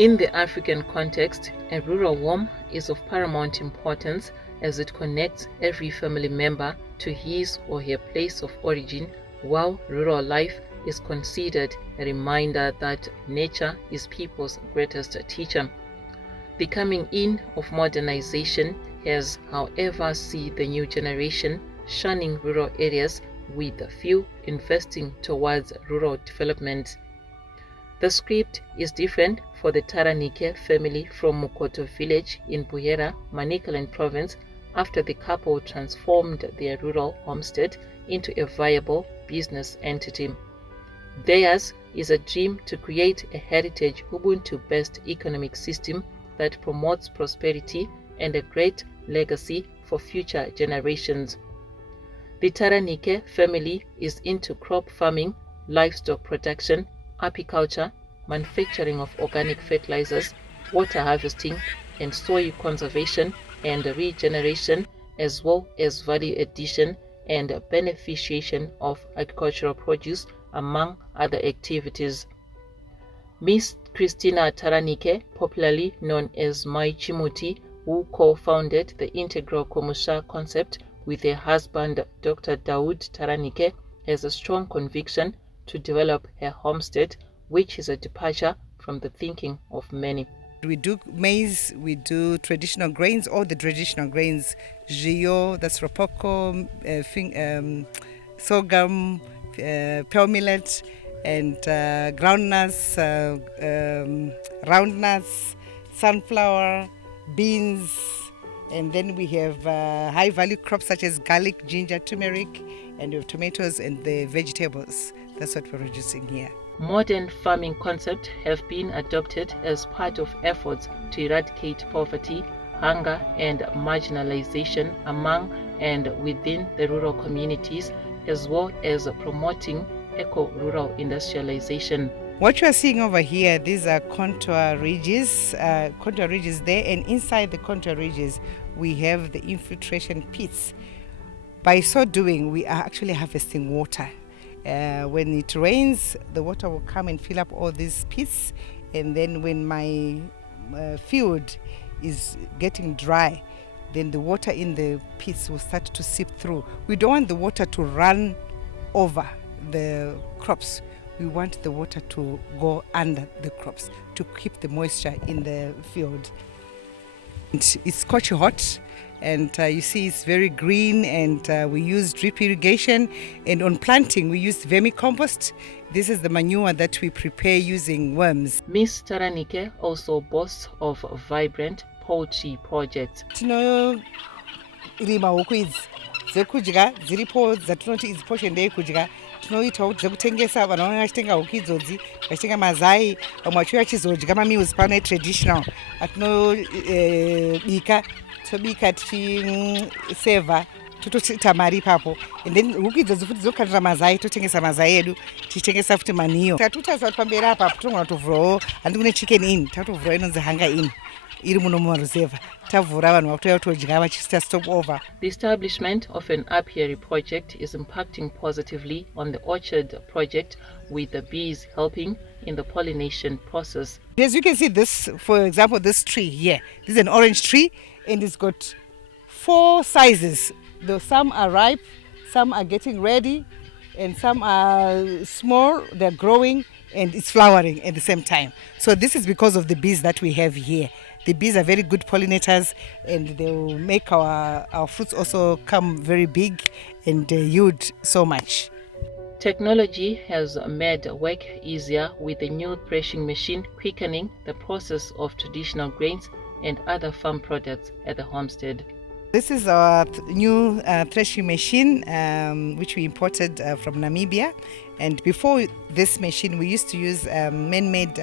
In the African context, a rural home is of paramount importance as it connects every family member to his or her place of origin, while rural life is considered a reminder that nature is people's greatest teacher. The coming in of modernization has, however, seen the new generation shunning rural areas, with few investing towards rural development. The script is different for the Taranhike family from Mukoto village in Buhera, Manicaland province, after the couple transformed their rural homestead into a viable business entity. Theirs is a dream to create a heritage Ubuntu-based economic system that promotes prosperity and a great legacy for future generations. The Taranhike family is into crop farming, livestock production, apiculture, manufacturing of organic fertilizers, water harvesting, and soil conservation and regeneration, as well as value addition and beneficiation of agricultural produce, among other activities. Miss Christina Taranhike, popularly known as Mai Chimuti, who co-founded the Integral Kumusha concept with her husband Dr. Daud Taranhike, has a strong conviction to develop her homestead, which is a departure from the thinking of many. We do maize, we do traditional grains, all the traditional grains, gio, that's ropoko, sorghum, pearl millet, and groundnuts, roundnuts, sunflower, beans, and then we have high value crops such as garlic, ginger, turmeric, and we have tomatoes and the vegetables. That's what we're producing here. Modern farming concepts have been adopted as part of efforts to eradicate poverty, hunger, and marginalization among and within the rural communities, as well as promoting eco-rural industrialization. What you are seeing over here, these are contour ridges there, and inside the contour ridges, we have the infiltration pits. By so doing, we are actually harvesting water. When it rains, the water will come and fill up all these pits, and then when my field is getting dry, then the water in the pits will start to seep through. We don't want the water to run over the crops. We want the water to go under the crops to keep the moisture in the field. It's scorching hot, and you see it's very green, and we use drip irrigation, and on planting we use vermicompost. This is the manure that we prepare using worms. Miss Taranhike also boasts of vibrant poultry projects. Tinorima huku idzi dzekudya dziripo dzatinoti idzi portion ndeyekudya. Tinoitawo kuti dzekutengesa, vanhu vanenge vachitenga huku idzodzi vachitenga mazai, vamwe vachiuya vachizodya mamiuzi pano etraditional atinobika, tobika tichisevha totoita mari ipapo, and then huku idzodzi futi dzokhanira mazai, totengesa mazai edu tichitengesa futi maniyo. Tatutariswa pamberi apa tinogona kutovhurawo, handi kune chicken inn, tatovhurawo inonzi hunger inn iri muno mumaruzevha, tavhura vanhu vakutouya kutodya vachiita stop over. The establishment of an apiary project is impacting positively on the orchard project, with the bees helping in the pollination process. As you can see, this, for example, this tree here, this is an orange tree, and it's got 4 sizes. Though some are ripe, some are getting ready, and some are small, they're growing, and it's flowering at the same time. So this is because of the bees that we have here. The bees are very good pollinators, and they will make our fruits also come very big and yield so much. Technology has made work easier with the new threshing machine, quickening the process of traditional grains and other farm products at the homestead. This is our new threshing machine, which we imported from Namibia. And before this machine, we used to use man-made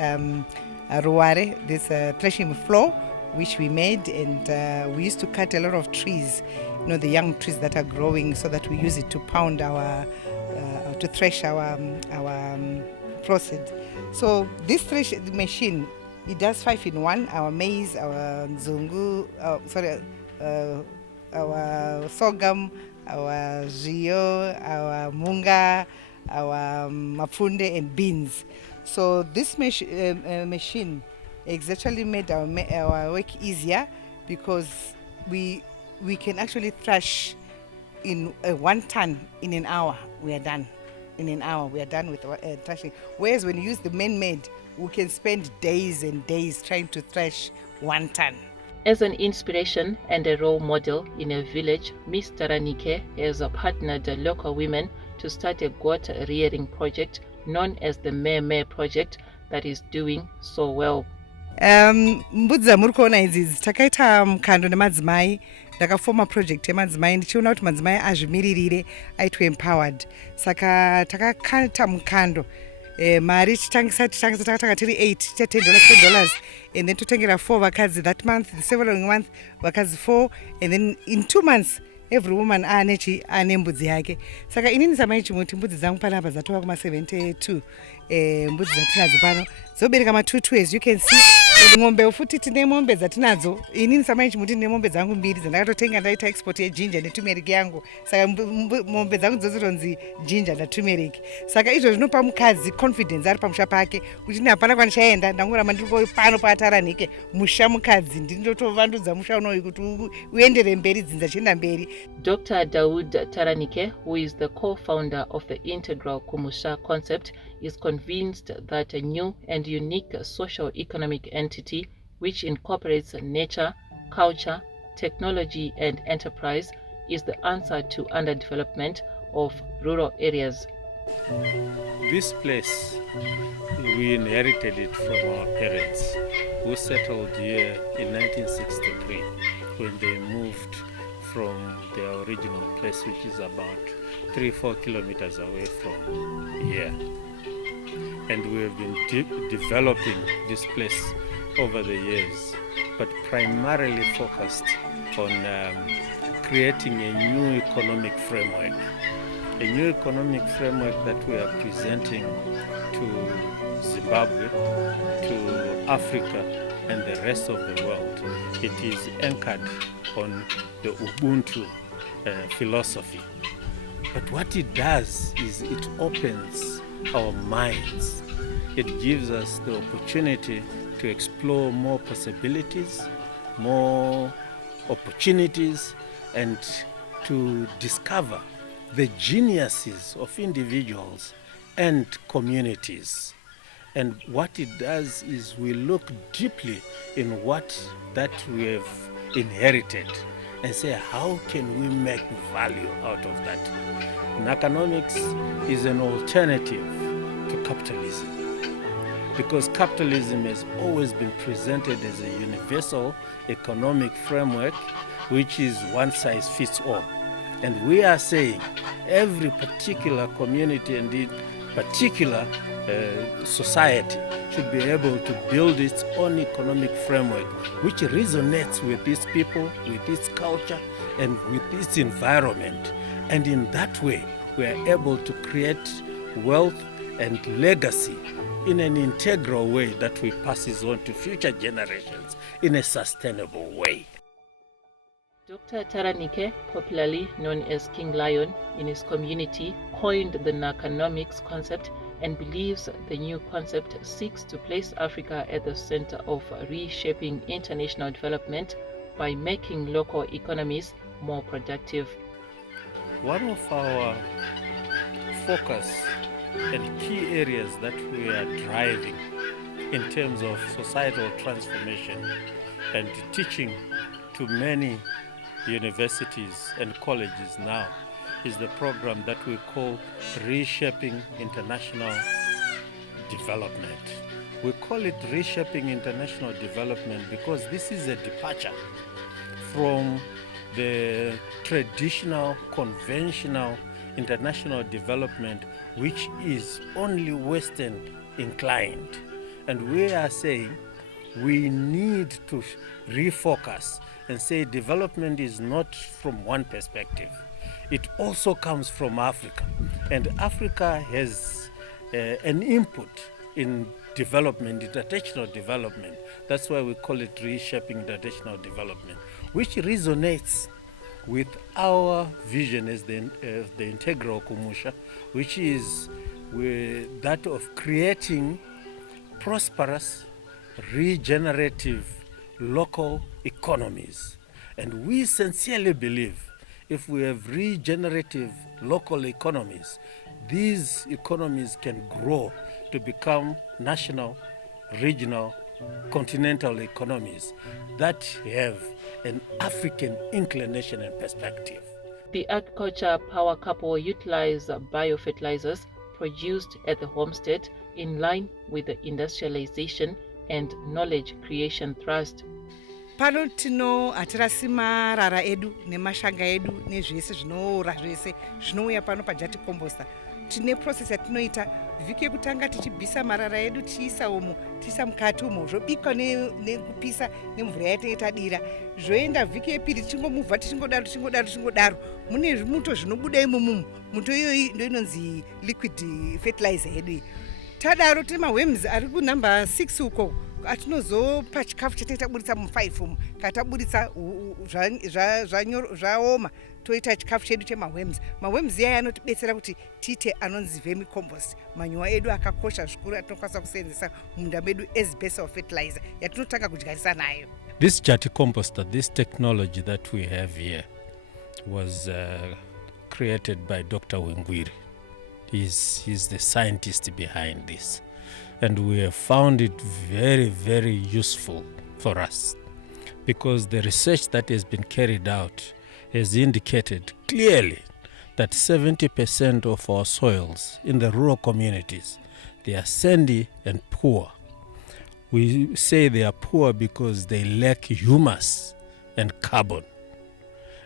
ruare, this threshing floor, which we made, and we used to cut a lot of trees, the young trees that are growing, so that we use it to pound to thresh our process. So this threshing machine, it does 5 in 1, our maize, our nzungu, our sorghum, our gio, our munga, our mafunde, and beans. So this machine It's actually made our work easier because we can actually thresh in 1 ton in an hour. We are done. In an hour, we are done with threshing. Whereas when you use the man-made, we can spend days and days trying to thresh 1 ton. As an inspiration and a role model in a village, Ms. Taranhike has partnered local women to start a goat rearing project known as the Mai project that is doing so well. Mbudzi dzamuri kuona idzi takaita mukando nemadzimai, ndakafoma project yemadzimai ndichiona kuti madzimai azvimiririre aitwe empowered, saka takakata mukando mari titangisa takatanga tiri 8 ticha $10 and then totengera 4 vakadzi that month, the following month vakadzi 4, and then in 2 months every woman ane mbudzi yake. Saka inini samai chimuti mbudzi dzangu panapa dzatova kuma 72 mbudzi dzatinadzo pano dzobereka ma22 as you can see. Ng'ombe futi tine mombe dzatinadzo. Inini samai chimuti ndine mombe dzangu 2 dzandakatotenga ndaita export yeginger neturmeric yangu. Saka mombe dzangu dzozitonzi ginger neturmeric. Saka izvo zvinopa mukadzi confidence ari pamusha pake kuti ni hapana kwandichaenda ndangoramba ndiri pano paTaranhike musha mukadzi ndindotovandudza musha unoyu kuti uendere mberi dzinza chienda mberi. Dr. Daud Taranhike, who is the co-founder of the Integral Kumusha concept, is convinced that a new and unique socio-economic entity which incorporates nature, culture, technology and enterprise is the answer to underdevelopment of rural areas. This place, we inherited it from our parents who settled here in 1963 when they moved from their original place, which is about 3-4 kilometers away from here. And we have been developing this place over the years, but primarily focused on creating a new economic framework. A new economic framework that we are presenting to Zimbabwe, to Africa, and the rest of the world. It is anchored on the Ubuntu philosophy. But what it does is it opens our minds. It gives us the opportunity to explore more possibilities, more opportunities, and to discover the geniuses of individuals and communities. And what it does is we look deeply in what that we have inherited and say, how can we make value out of that? And economics is an alternative to capitalism, because capitalism has always been presented as a universal economic framework which is one size fits all. And we are saying every particular community and indeed particular society should be able to build its own economic framework which resonates with these people, with its culture, and with its environment. And in that way, we are able to create wealth and legacy in an integral way that we passes on to future generations in a sustainable way. Dr. Taranhike, popularly known as King Lion in his community, coined the narconomics concept and believes the new concept seeks to place Africa at the center of reshaping international development by making local economies more productive. One of our focus and key areas that we are driving in terms of societal transformation and teaching to many universities and colleges now is the program that we call Reshaping International Development. We call it Reshaping International Development because this is a departure from the traditional, conventional international development, which is only Western inclined. And we are saying we need to refocus and say development is not from one perspective. It also comes from Africa. And Africa has an input in development, international development. That's why we call it Reshaping International Development, which resonates with our vision as the Integral Kumusha, which is that of creating prosperous, regenerative local economies. And we sincerely believe if we have regenerative local economies, these economies can grow to become national, regional, continental economies that have an African inclination and perspective. The agriculture power couple utilize biofertilizers produced at the homestead in line with the industrialization and knowledge creation thrust. Pano tino hatirasima rara edu nemashanga edu nezvese zvinoora zvese zvinouya pano pajati composter. Tine process yatinoita vhiki yekutanga tichibvisa marara edu tichiisa umo tiisa mukati umo zvobikwa nekupisa nemvura yatadira. Zvoenda vhiki yepiri tichingomuvha tichingodaro mune muto zvinobuda imomo. Muto iyoyi ndio inonzi liquid fertilizer yedu. Tadaro tine maworms ari kunumber 6 uko atinozopa chikafu chataburitsa mu5 umu kataburitsa zvaoma toita chikafu chedu chemaworms. Maworms aya anotibetsera kuti tiite anonzi vermicompost, manyowa edu akakosha zvikuru atinokwanisa kuseenzesa munda medu as base of fertilizer yatinotanga kudyarisa nayo. This jati composter, this technology that we have here was created by Dr. Wengwiri. He's the scientist behind this. And we have found it very, very useful for us because the research that has been carried out has indicated clearly that 70% of our soils in the rural communities, they are sandy and poor. We say they are poor because they lack humus and carbon.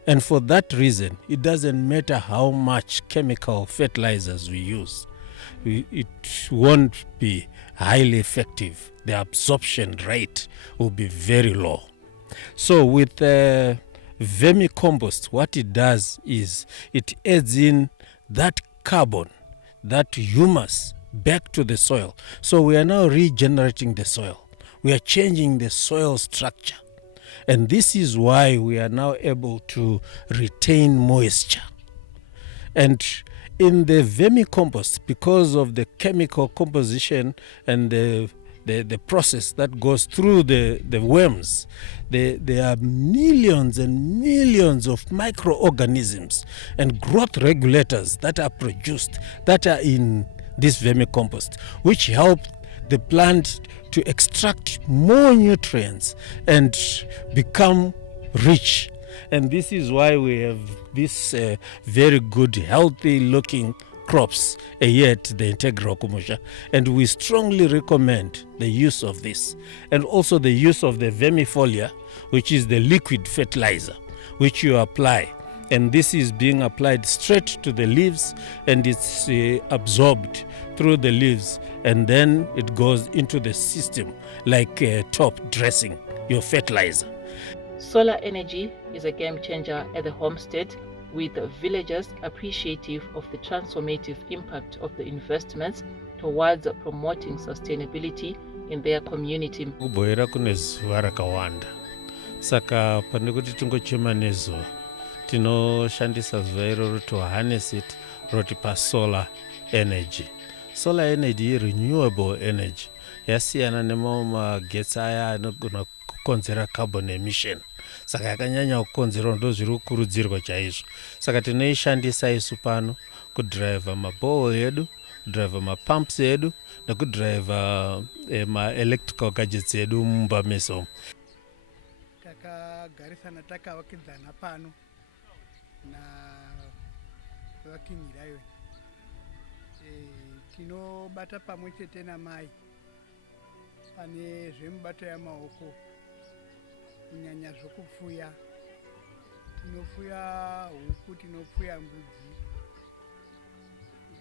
And for that reason, it doesn't matter how much chemical fertilizers we use. It won't be highly effective. The absorption rate will be very low. So with vermicompost, what it does is it adds in that carbon, that humus back to the soil. So we are now regenerating the soil. We are changing the soil structure. And this is why we are now able to retain moisture. And in the vermicompost, because of the chemical composition and the process that goes through the worms, there are millions and millions of microorganisms and growth regulators that are produced, that are in this vermicompost, which help the plant to extract more nutrients and become rich. And this is why we have this very good, healthy looking crops here at the Integral Kumusha. And we strongly recommend the use of this. And also the use of the vermifolia, which is the liquid fertilizer, which you apply. And this is being applied straight to the leaves and it's absorbed through the leaves. And then it goes into the system like top dressing, your fertilizer. Solar energy is a game changer at the homestead, with villagers appreciative of the transformative impact of the investments towards promoting sustainability in their community. Buhera kune zuva rakawanda. Saka pane kuti tingochema nezuva, tinoshandisa zuva iroro to harness it rotipa solar energy. Solar energy renewable energy. Yasiyana nemamwe magetsi aya anogona kukonzera carbon emission. Saka yakanyanya kukonzera ndo zviri kukurudzirwa chaizvo. Saka tinoishandisa isu pano kudrive mabore edu, kudrive mapumps edu nekudrive electrical gadgets edu mumba meso. Takagarisana takavakidzana pano na vakinyirayo. Tinobata pamwe chete namai pane zvemubato yamaoko kunyanya zvokupfuya. Tinopfuya huku, tinopfuya mbudzi.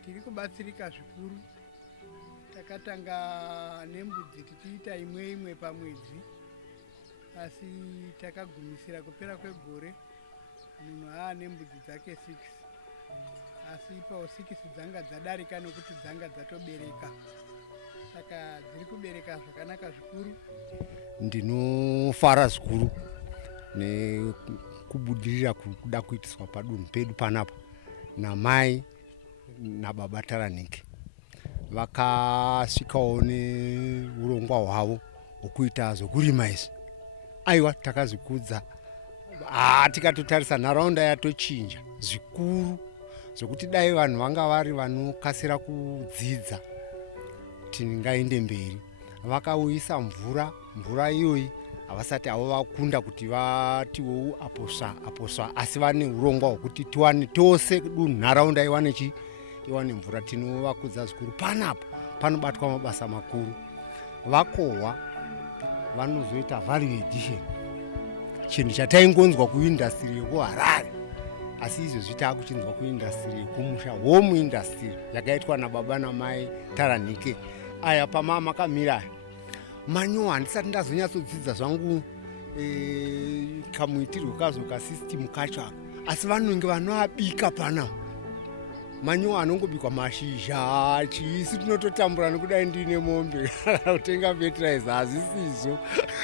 Tiri kubatsirika zvikuru. Takatanga nembudzi tichiita imwe pamwedzi, asi takagumisira kupera kwegore munhu nembudzi dzake 6. Asi ipawo 6 dzanga dzadarika nokuti dzanga dzatobereka. Saka dziri kubereka zvakanaka zvikuru. Ndinofara zvikuru nekubudirira kuda kuitiswa padunhu pedu panapa namai nababa Taranhike. Vakasvikawo neurongwa hwavo okuita zokurima izvi. Aiwa takazvikudza. Tikatotarisa nharaunda yatochinja zvikuru zvokuti dai vanhu vanga vari vanokasira kudzidza kuti ngaende mberi. Vakauyisa mvura iyoyi havasati havo vakunda kuti vatiwo aposva asi vane urongwa hwokuti tiwane tose nharaunda iwane mvura. Tinovakudza zvikuru. Panapa panobatwa mabasa makuru. Vakohwa vanozoita value addition, chinhu chataingonzwa kuindastry yekuHarare, asi izvozvi taakuchinzwa kuindastry yekumusha, home industry yakaitwa nababa namai Taranhike. Aya pamakamira manyowa handisati ndazonyatsodzidza zvangu kamuitirwo kazvo kasystem kacho, asi vanonge vanoabika panapa. Manyowa anongobikwa mashizha, chiisi tinototambura nekudai ndine mombe kutenga fertilizer, hazvisizvo.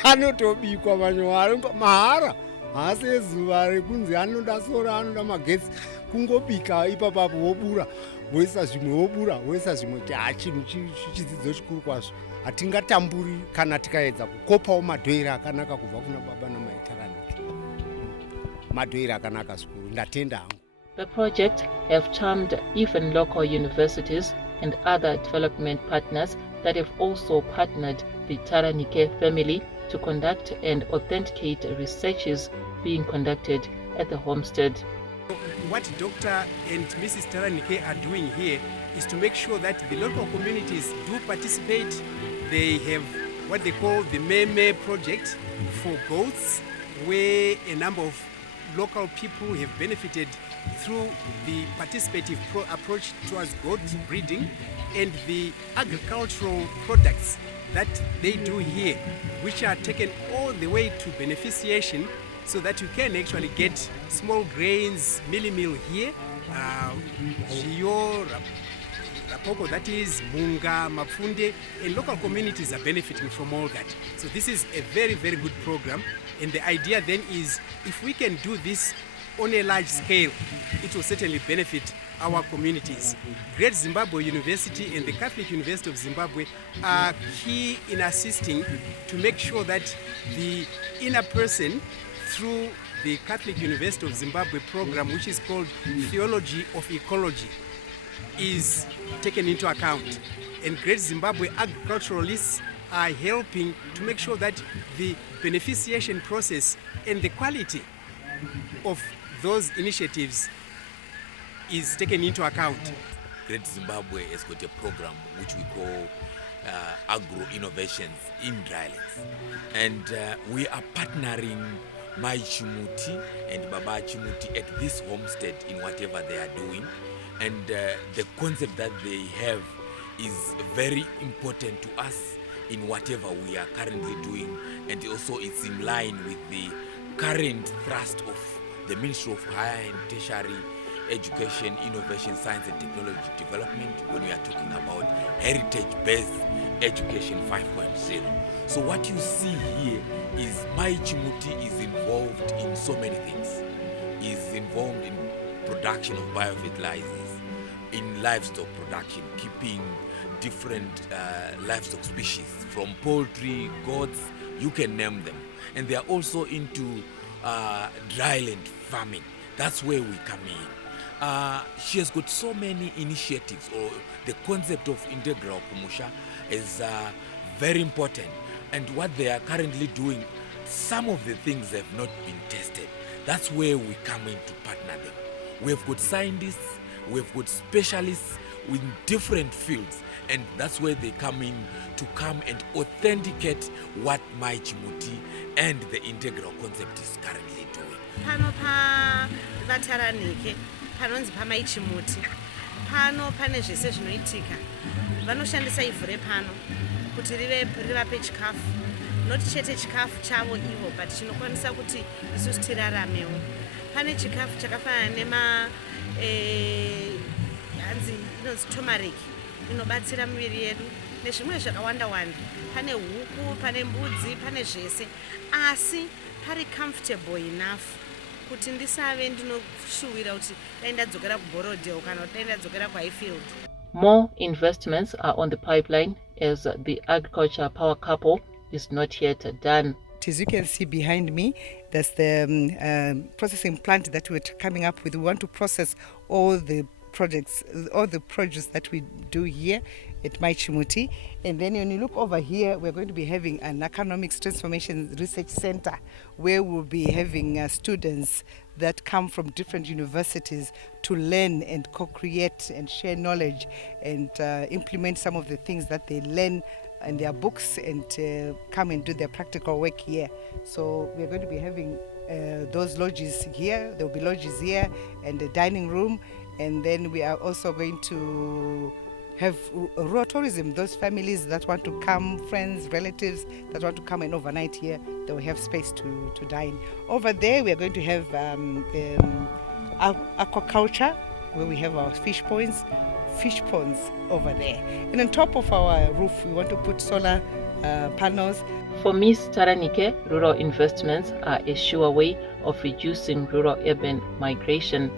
Anotobikwa manyowa mahara, haasi ezuva rekunzi anoda sora, anoda magetsi. Kungobika ipapapo wobura, woisa zvimwe wobura, woisa zvimwe. Chinhu chidzidzo chikuru kwazvo. Hatingatamburi kana tikaedza kukopawo madhoiri akanaka kubva kuna baba namai Taranhike. Madhoiri akanaka zvikuru, ndatenda hangu. The project have charmed even local universities and other development partners that have also partnered the Taranhike family to conduct and authenticate researches being conducted at the homestead. What Dr. and Mrs. Taranhike are doing here is to make sure that the local communities do participate. They have what they call the Meme project for goats, where a number of local people have benefited through the participative approach towards goat breeding, and the agricultural products that they do here, which are taken all the way to beneficiation, so that you can actually get small grains, meal here, Shio, Rapoko, that is Munga, Mafunde, and local communities are benefiting from all that. So this is a very, very good program, and the idea then is if we can do this on a large scale, it will certainly benefit our communities. Great Zimbabwe University and the Catholic University of Zimbabwe are key in assisting to make sure that the inner person, through the Catholic University of Zimbabwe program, which is called Theology of Ecology, is taken into account. And Great Zimbabwe agriculturalists are helping to make sure that the beneficiation process and the quality of those initiatives is taken into account. Great Zimbabwe has got a program which we call Agro Innovations in Drylands, and we are partnering Mai Chimuti and Baba Chimuti at this homestead in whatever they are doing, and the concept that they have is very important to us in whatever we are currently doing, and also it's in line with the current thrust of the Ministry of Higher and Tertiary Education, Innovation, Science and Technology Development when we are talking about heritage-based education 5.0. So what you see here is Mai Chimuti is involved in so many things. Is involved in production of biofertilizers, in livestock production, keeping different livestock species from poultry, goats, you can name them. And they are also into dryland farming. That's where we come in. She has got so many initiatives, or the concept of Integral Kumusha is very important. And what they are currently doing, some of the things have not been tested. That's where we come in to partner them. We've got scientists, we've got specialists in different fields, and that's where they come in to come and authenticate what Mai Chimuti and the integral concept is currently doing. Pano pa Taranhike, panonzi pa Mai Chimuti. Pano pane zvese zvinoitika. Vanoshandisa ivhu repano kuti rivape chikafu. Not chete chikafu chavo ivo, but chinokwanisa kuti isusu tiraramewo. Pane chikafu chakafanana nema hanzi inonzi turmeric inobatsira miviri yedu nezvimwe zvakawanda-wanda. Pane huku, pane mbudzi, pane zvese. Asi pari comfortable enough kuti ndisave ndinoshuwira kuti dai ndadzokera kuBorodale kana kuti dai ndadzokera kuHighfield. More investments are on the pipeline as the agriculture power couple is not yet done. As you can see behind me, that's the processing plant that we're coming up with. We want to process all the projects, all the produce that we do here at Mai Chimuti. And then when you look over here, we're going to be having an economics transformation research center where we'll be having students that come from different universities to learn and co-create and share knowledge and implement some of the things that they learn in their books and come and do their practical work here. So we're going to be having those lodges here. There will be lodges here and a dining room, and then we are also going to have rural tourism. Those families that want to come, friends, relatives that want to come and overnight here, they will have space to dine. Over there we are going to have aquaculture, where we have our fish ponds over there. And on top of our roof we want to put solar panels. For Ms. Taranhike, rural investments are a sure way of reducing rural-urban migration.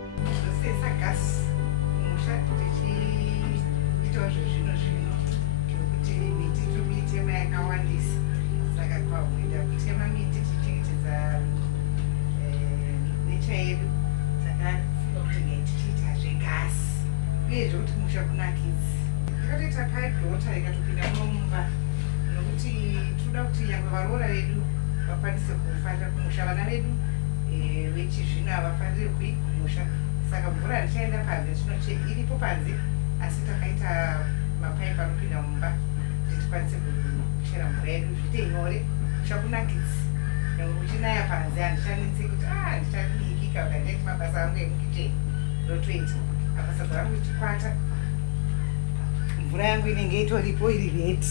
Mvura yangu inenge itoripo iri redi,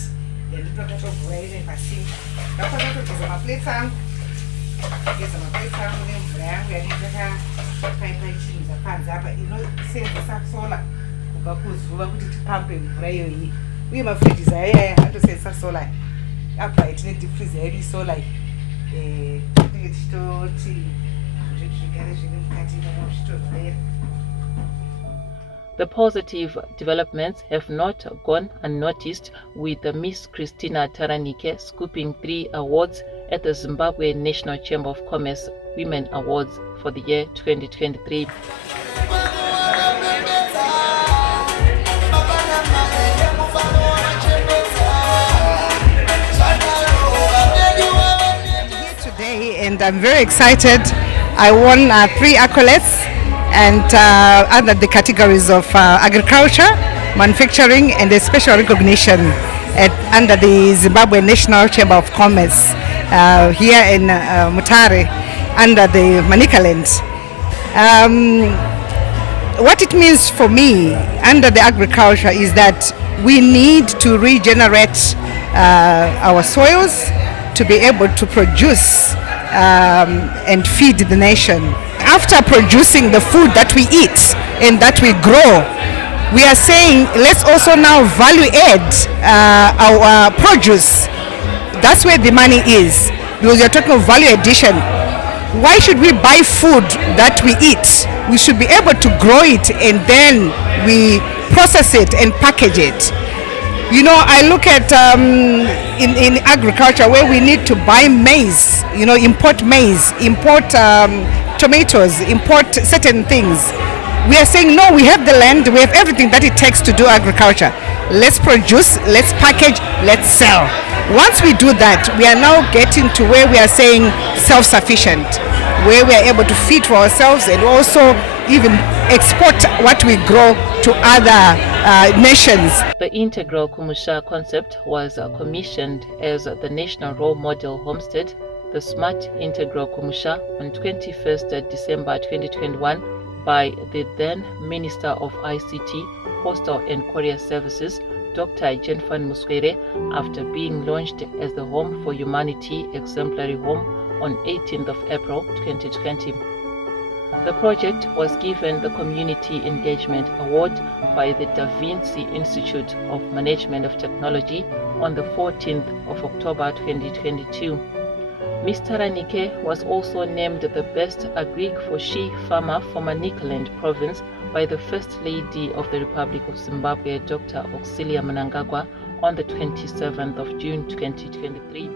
ndatotovhura ine pasinga. Ndakatogeza maplate angu, nemvura yangu yanenge takapaipa ichinza panze apa inoseenzesa sola kubva kuzuva kuti tipampe mvura iyoyi. Uye mafridhiza ayaya atoseenzesa sola. Apa tine deep freezer yedu isola iyi. Tinenge tichitoti zvigare zviri mukati imomo zvitorwera. The positive developments have not gone unnoticed, with Miss Christina Taranhike scooping 3 awards at the Zimbabwe National Chamber of Commerce Women Awards for the year 2023. Here today, and I'm very excited. I won 3 accolades, and under the categories of agriculture, manufacturing, and a special recognition under the Zimbabwe National Chamber of Commerce here in Mutare, under the Manicaland. What it means for me under the agriculture is that we need to regenerate our soils to be able to produce and feed the nation. After producing the food that we eat and that we grow, we are saying let's also now value add our produce. That's where the money is, because you're talking of value addition. Why should we buy food that we eat? We should be able to grow it and then we process it and package it. You know, I look at in agriculture where we need to buy maize, import maize, import tomatoes, import certain things. We are saying no, we have the land, we have everything that it takes to do agriculture. Let's produce, let's package, let's sell. Once we do that, we are now getting to where we are saying self-sufficient, where we are able to feed for ourselves and also even export what we grow to other nations. The Integral Kumusha concept was commissioned as the national role model homestead, the Smart Integral Kumusha, on 21st December 2021 by the then Minister of ICT, Postal and Courier Services, Dr. Jennifer Muswere, after being launched as the Home for Humanity Exemplary Home on 18th of April 2020. The project was given the Community Engagement Award by the Da Vinci Institute of Management of Technology on the 14th of October 2022. Ms. Taranhike was also named the Best Agric-for-She Farmer for Manicaland Province by the First Lady of the Republic of Zimbabwe, Dr. Auxilia Mnangagwa, on the 27th of June 2023.